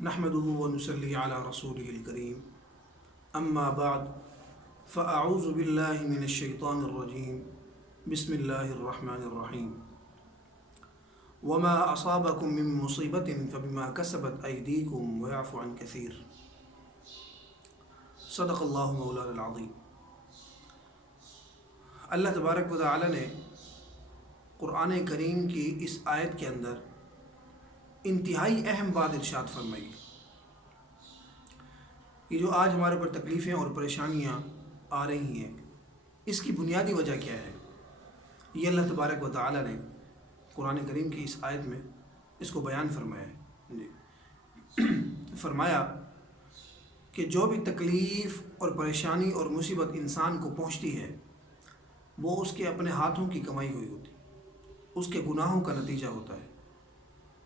نحمده ونصلي على رسوله الكريم اما بعد فاعوذ بالله من الشيطان الرجيم بسم الله الرحمن الرحيم وما اصابكم من مصيبة فبما كسبت ايديكم ويعفو عن كثير صدق اللہ مولانا العظیم۔ اللہ تبارک و تعالی نے قرآن کریم کی اس آیت کے اندر انتہائی اہم بات ارشاد فرمائی۔ یہ جو آج ہمارے اوپر تکلیفیں اور پریشانیاں آ رہی ہیں، اس کی بنیادی وجہ کیا ہے؟ یہ اللہ تبارک و تعالی نے قرآن کریم کی اس آیت میں اس کو بیان فرمایا ہے۔ فرمایا کہ جو بھی تکلیف اور پریشانی اور مصیبت انسان کو پہنچتی ہے وہ اس کے اپنے ہاتھوں کی کمائی ہوئی ہوتی، اس کے گناہوں کا نتیجہ ہوتا ہے۔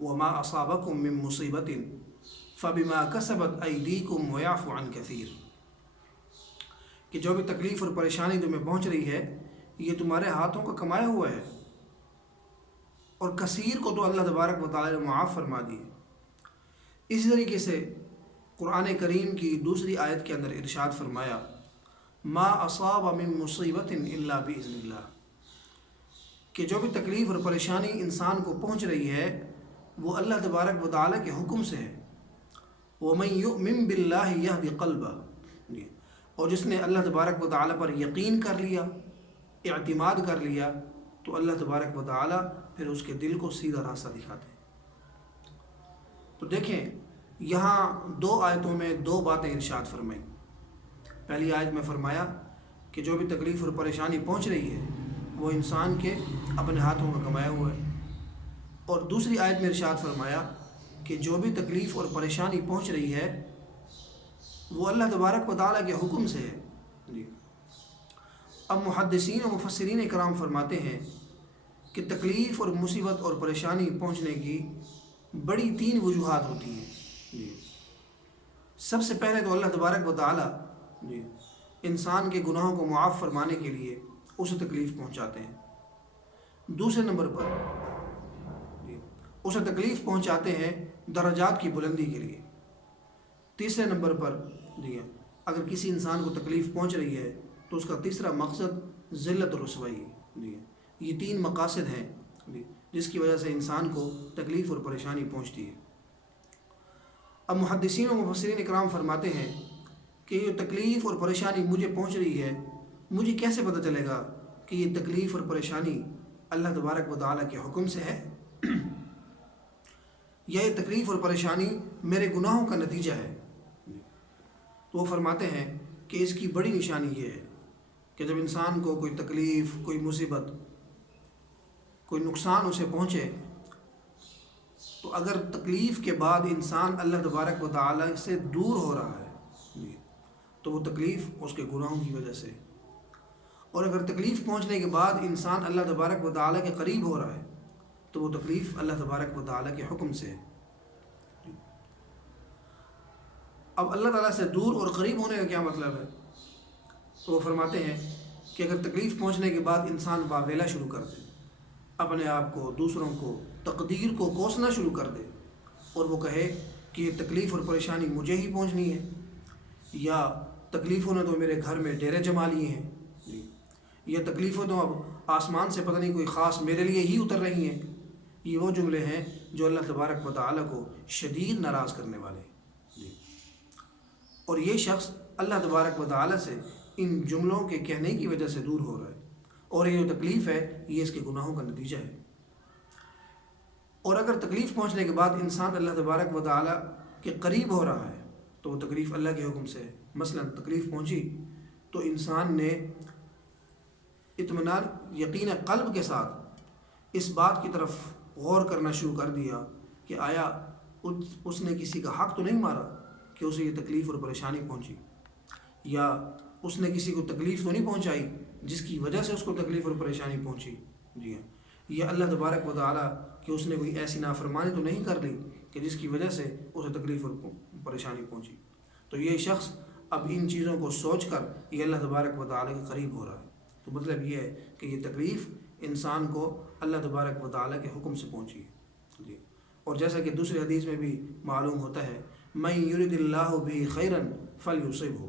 وَمَا أَصَابَكُم مِّن مُّصِيبَةٍ فَبِمَا كَسَبَتْ أَيْدِيكُمْ وَيَعْفُو عَن كَثِيرٍ، کہ جو بھی تکلیف اور پریشانی تمہیں پہنچ رہی ہے یہ تمہارے ہاتھوں کا کمایا ہوا ہے، اور کثیر کو تو اللہ تبارک و تعالی نے معاف فرما دی ہے۔ اسی طریقے سے قرآن کریم کی دوسری آیت کے اندر ارشاد فرمایا ما اصاب من مصیبت الا باذن اللہ، کہ جو بھی تکلیف اور پریشانی انسان کو پہنچ رہی ہے وہ اللہ تبارک و تعالی کے حکم سے ہے۔ ومن یؤمن باللہ یہد قلبہ، اور جس نے اللہ تبارک و تعالی پر یقین کر لیا، اعتماد کر لیا، تو اللہ تبارک و تعالی پھر اس کے دل کو سیدھا راستہ دکھاتے ہیں۔ تو دیکھیں یہاں دو آیتوں میں دو باتیں ارشاد فرمائیں۔ پہلی آیت میں فرمایا کہ جو بھی تکلیف اور پریشانی پہنچ رہی ہے وہ انسان کے اپنے ہاتھوں کا کمایا ہوا ہے، اور دوسری آیت میں ارشاد فرمایا کہ جو بھی تکلیف اور پریشانی پہنچ رہی ہے وہ اللہ تبارک و تعالیٰ کے حکم سے ہے۔ اب محدثین و مفسرین اکرام فرماتے ہیں کہ تکلیف اور مصیبت اور پریشانی پہنچنے کی بڑی تین وجوہات ہوتی ہیں۔ سب سے پہلے تو اللہ تبارک و تعالیٰ انسان کے گناہوں کو معاف فرمانے کے لیے اسے تکلیف پہنچاتے ہیں۔ دوسرے نمبر پر اسے تکلیف پہنچاتے ہیں درجات کی بلندی کے لیے۔ تیسرے نمبر پر اگر کسی انسان کو تکلیف پہنچ رہی ہے تو اس کا تیسرا مقصد ذلت و رسوائی ہے۔ یہ تین مقاصد ہیں جس کی وجہ سے انسان کو تکلیف اور پریشانی پہنچتی ہے۔ اب محدثین و مفسرین اکرام فرماتے ہیں کہ یہ تکلیف اور پریشانی مجھے پہنچ رہی ہے، مجھے کیسے پتہ چلے گا کہ یہ تکلیف اور پریشانی اللہ تبارک و تعالیٰ کے حکم سے ہے، یا یہ تکلیف اور پریشانی میرے گناہوں کا نتیجہ ہے؟ تو وہ فرماتے ہیں کہ اس کی بڑی نشانی یہ ہے کہ جب انسان کو کوئی تکلیف، کوئی مصیبت، کوئی نقصان اسے پہنچے، تو اگر تکلیف کے بعد انسان اللہ تبارک و تعالیٰ سے دور ہو رہا ہے تو وہ تکلیف اس کے گناہوں کی وجہ سے، اور اگر تکلیف پہنچنے کے بعد انسان اللہ تبارک و تعالیٰ کے قریب ہو رہا ہے تو وہ تکلیف اللہ تبارک و تعالیٰ کے حکم سے ہے۔ اب اللہ تعالیٰ سے دور اور قریب ہونے کا کیا مطلب ہے؟ تو وہ فرماتے ہیں کہ اگر تکلیف پہنچنے کے بعد انسان واویلا شروع کر دے، اپنے آپ کو، دوسروں کو، تقدیر کو کوسنا شروع کر دے، اور وہ کہے کہ یہ تکلیف اور پریشانی مجھے ہی پہنچنی ہے، یا تکلیفوں نے تو میرے گھر میں ڈیرے جما لیے ہیں، یا تکلیفوں تو اب آسمان سے پتہ نہیں کوئی خاص میرے لیے ہی اتر رہی ہیں، یہ وہ جملے ہیں جو اللہ تبارک و تعالیٰ کو شدید ناراض کرنے والے ہیں۔ اور یہ شخص اللہ تبارک و تعالیٰ سے ان جملوں کے کہنے کی وجہ سے دور ہو رہا ہے، اور یہ جو تکلیف ہے یہ اس کے گناہوں کا نتیجہ ہے۔ اور اگر تکلیف پہنچنے کے بعد انسان اللہ تبارک و تعالیٰ کے قریب ہو رہا ہے تو وہ تکلیف اللہ کے حکم سے ہے۔ مثلا تکلیف پہنچی تو انسان نے اطمینان، یقین قلب کے ساتھ اس بات کی طرف غور کرنا شروع کر دیا کہ آیا اس نے کسی کا حق تو نہیں مارا کہ اسے یہ تکلیف اور پریشانی پہنچی، یا اس نے کسی کو تکلیف تو نہیں پہنچائی جس کی وجہ سے اس کو تکلیف اور پریشانی پہنچی، جی ہاں، یا اللہ تبارک و تعالیٰ کہ اس نے کوئی ایسی نافرمانی تو نہیں کر لی کہ جس کی وجہ سے اسے تکلیف اور پریشانی پہنچی۔ تو یہ شخص اب ان چیزوں کو سوچ کر یہ اللہ تبارک و تعالیٰ کے قریب ہو رہا ہے۔ تو مطلب یہ ہے کہ یہ تکلیف انسان کو اللہ تبارک و تعالیٰ کے حکم سے پہنچی ہے، جی۔ اور جیسا کہ دوسری حدیث میں بھی معلوم ہوتا ہے من یرد اللہ بھی خیرن فلیصبہ،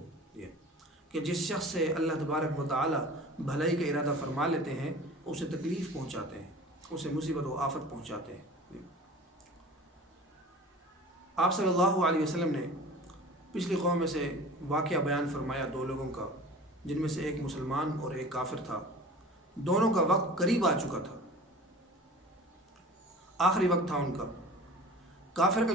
کہ جس شخص سے اللہ تبارک و تعالی بھلائی کا ارادہ فرما لیتے ہیں اسے تکلیف پہنچاتے ہیں، اسے مصیبت و آفت پہنچاتے ہیں۔ آپ صلی اللہ علیہ وسلم نے پچھلی قوم میں سے واقعہ بیان فرمایا دو لوگوں کا، جن میں سے ایک مسلمان اور ایک کافر تھا۔ دونوں کا وقت قریب آ چکا تھا، آخری وقت تھا ان کا۔ کافر کا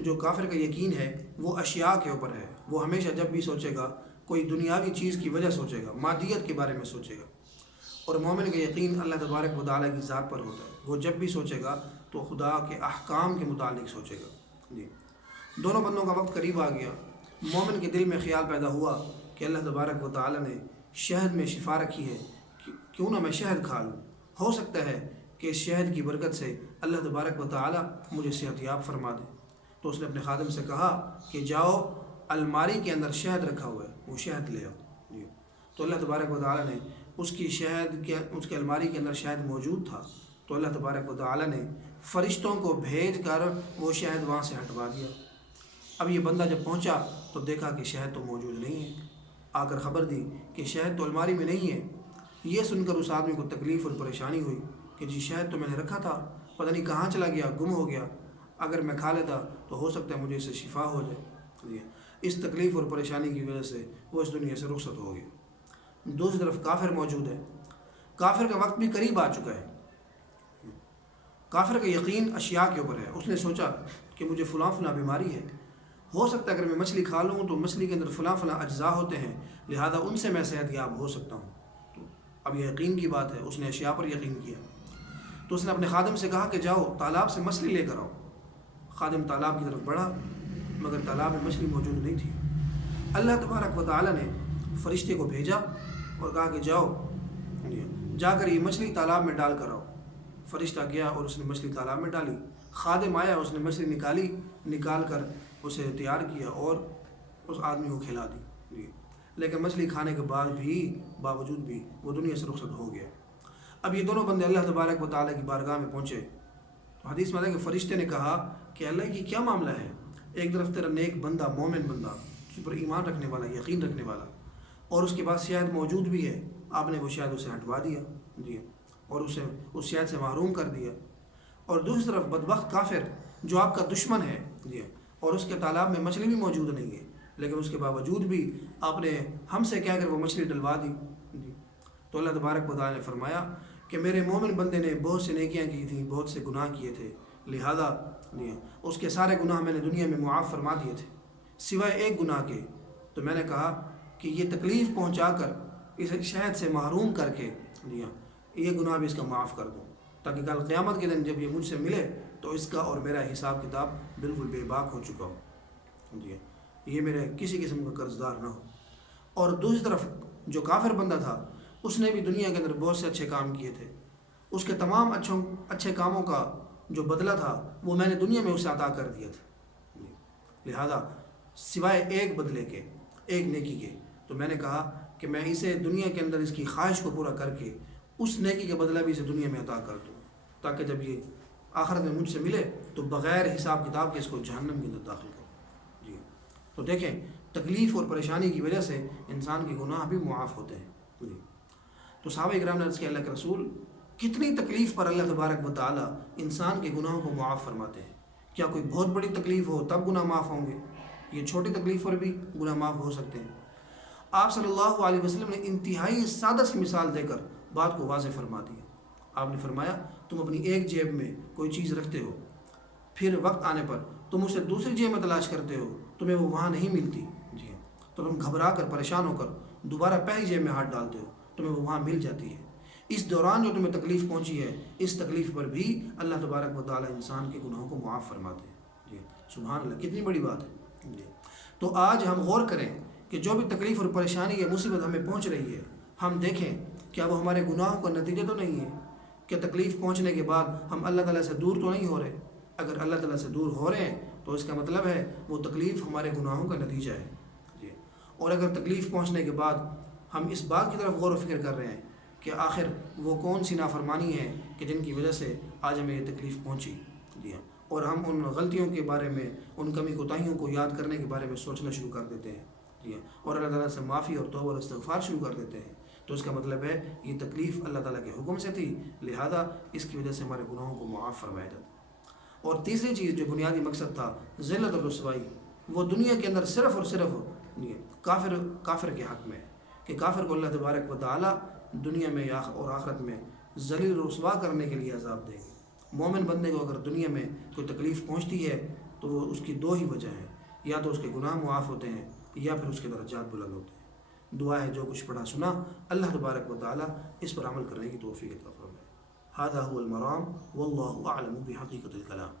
جو کافر کا یقین ہے وہ اشیاء کے اوپر ہے، وہ ہمیشہ جب بھی سوچے گا کوئی دنیاوی چیز کی وجہ سوچے گا، مادیت کے بارے میں سوچے گا۔ اور مومن کا یقین اللہ تبارک و تعالیٰ کی ذات پر ہوتا ہے، وہ جب بھی سوچے گا تو خدا کے احکام کے متعلق سوچے گا۔ جی، دونوں بندوں کا وقت قریب آ گیا۔ مومن کے دل میں خیال پیدا ہوا کہ اللہ تبارک و تعالیٰ نے شہد میں شفا رکھی ہے، کیوں نہ میں شہد کھا لوں، ہو سکتا ہے کہ اس شہد کی برکت سے اللہ تبارک و تعالیٰ مجھے صحت یاب فرما دے۔ تو اس نے اپنے خادم سے کہا کہ جاؤ، الماری کے اندر شہد رکھا ہوا ہے، وہ شہد لے آؤ۔ تو اللہ تبارک و تعالیٰ نے اس کی الماری کے اندر شہد موجود تھا، تو اللہ تبارک و تعالیٰ نے فرشتوں کو بھیج کر وہ شہد وہاں سے ہٹوا دیا۔ اب یہ بندہ جب پہنچا تو دیکھا کہ شہد تو موجود نہیں ہے، آ کر خبر دی کہ شہد تو الماری میں نہیں ہے۔ یہ سن کر اس آدمی کو تکلیف اور پریشانی ہوئی کہ جی شہد تو میں نے رکھا تھا، پتہ نہیں کہاں چلا گیا، گم ہو گیا، اگر میں کھا لیتا تو ہو سکتا ہے مجھے اس سے شفا ہو جائے۔ اس تکلیف اور پریشانی کی وجہ سے وہ اس دنیا سے رخصت ہو گیا۔ دوسری طرف کافر موجود ہے، کافر کا وقت بھی قریب آ چکا ہے۔ کافر کا یقین اشیاء کے اوپر ہے، اس نے سوچا کہ مجھے فلاں بیماری ہے، ہو سکتا ہے اگر میں مچھلی کھا لوں تو مچھلی کے اندر فلاں اجزاء ہوتے ہیں، لہذا ان سے میں صحت یاب ہو سکتا ہوں۔ تو اب یہ یقین کی بات ہے، اس نے اشیاء پر یقین کیا۔ تو اس نے اپنے خادم سے کہا کہ جاؤ تالاب سے مچھلی لے کر آؤ۔ خادم تالاب کی طرف بڑھا، مگر تالاب میں مچھلی موجود نہیں تھی۔ اللہ تبارک و تعالیٰ نے فرشتے کو بھیجا اور کہا کہ جاؤ، جا کر یہ مچھلی تالاب میں ڈال کر آؤ۔ فرشتہ گیا اور اس نے مچھلی تالاب میں ڈالی۔ خادم آیا، اس نے مچھلی نکال کر اسے تیار کیا اور اس آدمی کو کھلا دی۔ لیکن مچھلی کھانے کے باوجود بھی وہ دنیا سے رخصت ہو گیا۔ اب یہ دونوں بندے اللہ تبارک و تعالیٰ کی بارگاہ میں پہنچے تو حدیث میں آتا ہے کہ فرشتے نے کہا کہ اللہ کی کیا معاملہ ہے؟ ایک طرف تیرا نیک بندہ، مومن بندہ، اس پر ایمان رکھنے والا، یقین رکھنے والا، اور اس کے پاس شہد موجود بھی ہے، آپ نے وہ شہد اسے ہٹوا دیا اور اسے اس شہد سے محروم کر دیا۔ اور دوسری طرف بدبخت کافر جو آپ کا دشمن ہے اور اس کے تالاب میں مچھلی بھی موجود نہیں ہے، لیکن اس کے باوجود بھی آپ نے ہم سے کہہ کر وہ مچھلی ڈلوا دی۔ تو اللہ تبارک و تعالیٰ نے فرمایا کہ میرے مومن بندے نے بہت سے نیکیاں کی تھیں، بہت سے گناہ کیے تھے، لہذا اس کے سارے گناہ میں نے دنیا میں معاف فرما دیے تھے سوائے ایک گناہ کے۔ تو میں نے کہا کہ یہ تکلیف پہنچا کر اسے شہد سے محروم کر کے یہ گناہ بھی اس کا معاف کر دوں، تاکہ کل قیامت کے دن جب یہ مجھ سے ملے تو اس کا اور میرا حساب کتاب بالکل بے باک ہو چکا ہو، یہ میرے کسی قسم کا قرض دار نہ ہو۔ اور دوسری طرف جو کافر بندہ تھا اس نے بھی دنیا کے اندر بہت سے اچھے کام کیے تھے، اس کے تمام اچھے کاموں کا جو بدلہ تھا وہ میں نے دنیا میں اسے عطا کر دیا تھا، لہذا سوائے ایک بدلے کے، ایک نیکی کے، تو میں نے کہا کہ میں اسے دنیا کے اندر اس کی خواہش کو پورا کر کے اس نیکی کا بدلہ بھی اسے دنیا میں عطا کر دوں، تاکہ جب یہ آخرت میں مجھ سے ملے تو بغیر حساب کتاب کے اس کو جہنم کے اندر داخل کروں۔ تو دیکھیں تکلیف اور پریشانی کی وجہ سے انسان کے گناہ بھی معاف ہوتے ہیں۔ تو صحابہ کرام نے عرض کیا اللہ کے رسول، کتنی تکلیف پر اللہ تبارک و تعالیٰ انسان کے گناہوں کو معاف فرماتے ہیں؟ کیا کوئی بہت بڑی تکلیف ہو تب گناہ معاف ہوں گے؟ یہ چھوٹی تکلیف پر بھی گناہ معاف ہو سکتے ہیں۔ آپ صلی اللہ علیہ وسلم نے انتہائی سادہ سی مثال دے کر بات کو واضح فرما دیا۔ آپ نے فرمایا تم اپنی ایک جیب میں کوئی چیز رکھتے ہو، پھر وقت آنے پر تم اسے دوسری جیب میں تلاش کرتے ہو، تمہیں وہ وہاں نہیں ملتی، تو تم گھبرا کر پریشان ہو کر دوبارہ پہلی جیب میں ہاتھ ڈالتے ہو، تمہیں وہ وہاں مل جاتی ہے۔ اس دوران جو تمہیں تکلیف پہنچی ہے، اس تکلیف پر بھی اللہ تبارک و تعالیٰ انسان کے گناہوں کو معاف فرماتے ہیں۔ سبحان اللہ، کتنی بڑی بات ہے۔ تو آج ہم غور کریں کہ جو بھی تکلیف اور پریشانی یا مصیبت ہمیں پہنچ رہی ہے، ہم دیکھیں کیا وہ ہمارے گناہوں کا نتیجہ تو نہیں ہے؟ کہ تکلیف پہنچنے کے بعد ہم اللہ تعالیٰ سے دور تو نہیں ہو رہے؟ اگر اللہ تعالیٰ سے دور ہو رہے ہیں تو اس کا مطلب ہے وہ تکلیف ہمارے گناہوں کا نتیجہ ہے۔ اور اگر تکلیف پہنچنے کے بعد ہم اس بات کی طرف غور و فکر کر رہے ہیں کہ آخر وہ کون سی نافرمانی ہے کہ جن کی وجہ سے آج ہمیں یہ تکلیف پہنچی، اور ہم ان غلطیوں کے بارے میں، ان کمی کوتاہیوں کو یاد کرنے کے بارے میں سوچنا شروع کر دیتے ہیں، جی ہاں، اور اللہ تعالیٰ سے معافی اور توبہ اور استغفار شروع کر دیتے ہیں، تو اس کا مطلب ہے یہ تکلیف اللہ تعالیٰ کے حکم سے تھی، لہذا اس کی وجہ سے ہمارے گناہوں کو معاف فرمایا جاتا ہے۔ اور تیسری چیز جو بنیادی مقصد تھا ذلت اور رسوائی، وہ دنیا کے اندر صرف اور صرف کافر کے حق میں ہے کہ کافر کو اللہ تبارک و تعالیٰ دنیا میں اور آخرت میں ذلیل و رسوا کرنے کے لیے عذاب دیں گے۔ مومن بندے کو اگر دنیا میں کوئی تکلیف پہنچتی ہے تو وہ اس کی دو ہی وجہ ہیں، یا تو اس کے گناہ معاف ہوتے ہیں یا پھر اس کے درجات بلند ہوتے ہیں۔ دعا ہے جو کچھ پڑھا سنا اللہ تبارک و تعالیٰ اس پر عمل کرنے کی توفیق عطا فرمائے۔ ھذا ھو المرام واللہ اعلم بحقیقت الکلام۔